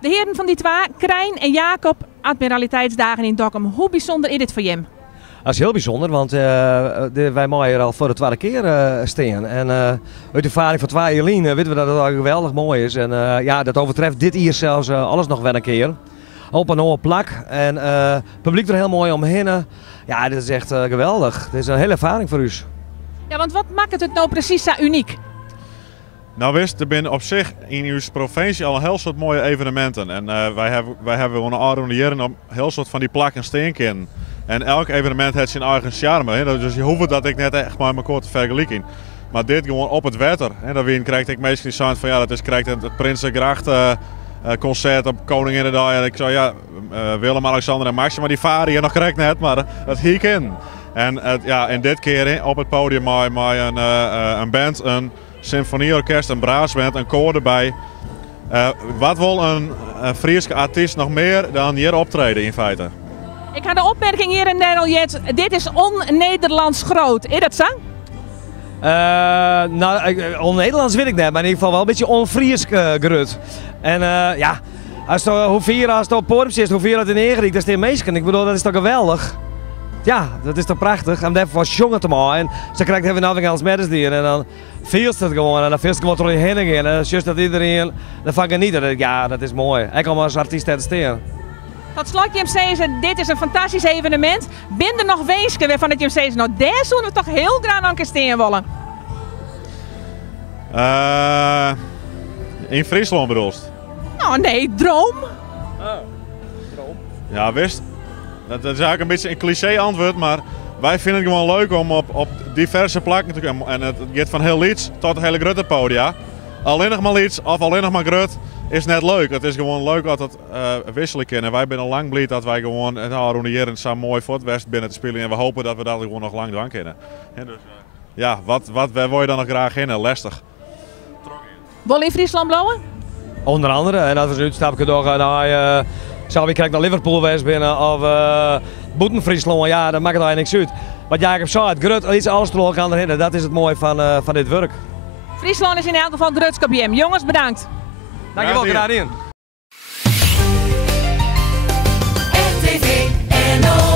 De heren van die twee, Krijn en Jacob, Admiraliteitsdagen in Dokkum. Hoe bijzonder is dit voor je? Dat is heel bijzonder, want wij mogen hier al voor de tweede keer staan. En uit de ervaring van 2 jaar weten we dat het geweldig mooi is. En ja, dat overtreft dit hier zelfs alles nog wel een keer. Op een oude plak en het publiek er heel mooi omheen. Ja, dit is echt geweldig. Dit is een hele ervaring voor u. Ja, want wat maakt het nou precies zo uniek? Nou wist, er zijn op zich in uw provincie al een heel soort mooie evenementen. En wij hebben een aantal jaren op heel soort van die plakken steen kennen. En elk evenement heeft zijn eigen charme. Hè? Dus je hoeft dat ik net echt maar met elkaar te vergelijken. Maar dit gewoon op het wetter. En dan krijg ik meestal die van ja, dat is krijgt het Prinsengracht concert op Koninginnedag. En ik zei ja, Willem, Alexander en Max, maar die varen hier nog correct net, maar dat hier in. En dit keer op het podium met een band, een symfonieorkest, een braasband, een koor erbij. Wat wil een Friese artiest nog meer dan hier optreden in feite? Ik had de opmerking hier in Nederland, dit is on-Nederlands groot. Is dat zo? Nou, on-Nederlands weet ik niet, maar in ieder geval wel een beetje on-Fries gerut. En ja, als het op het podium zit, hoe vier dat in Egerik, dat is de meesten. Ik bedoel, dat is toch geweldig? Ja, dat is toch prachtig om even van jongen te maken. En ze krijgt even nothing else matters die en dan feelt het gewoon en dan feelt het gewoon door je heen gaan. En just dat iedereen ervan geniet. Ja, dat is mooi. Ik kom als artiest te staan. Tot slot, Jim Sezen, dit is een fantastisch evenement. Ben er nog weesken waarvan het Jim Sezen, nou daar zouden we toch heel graag aan staan willen? In Friesland bedoelst? Nou nee, droom. Oh, droom. Ja, wist. Dat is eigenlijk een beetje een cliché antwoord, maar wij vinden het gewoon leuk om op diverse plakken te komen. En het gaat van heel Lieds tot het hele grote podia. Alleen nog maar Lieds of alleen nog maar grut is net leuk. Het is gewoon leuk dat het wisselen kan. En wij zijn al lang blij dat wij gewoon rond de jaren zo mooi voor het West binnen te spelen. En we hopen dat we dat gewoon nog lang doen kunnen. En dus, ja, waar wil je dan nog graag in? Lastig. Wil je in Friesland blijven? Onder andere. En als we een uitstapje doorgaan naar zou ik kijken naar Liverpool West binnen of Boeten-Friesland, ja, dan maakt het eigenlijk niks uit. Wat Jacob zei, het grut, iets alles terug aan erin. Dat is het mooie van dit werk. Friesland is in elk geval grutskap Jim. Jongens, bedankt. Dankjewel, graag in. RTV NL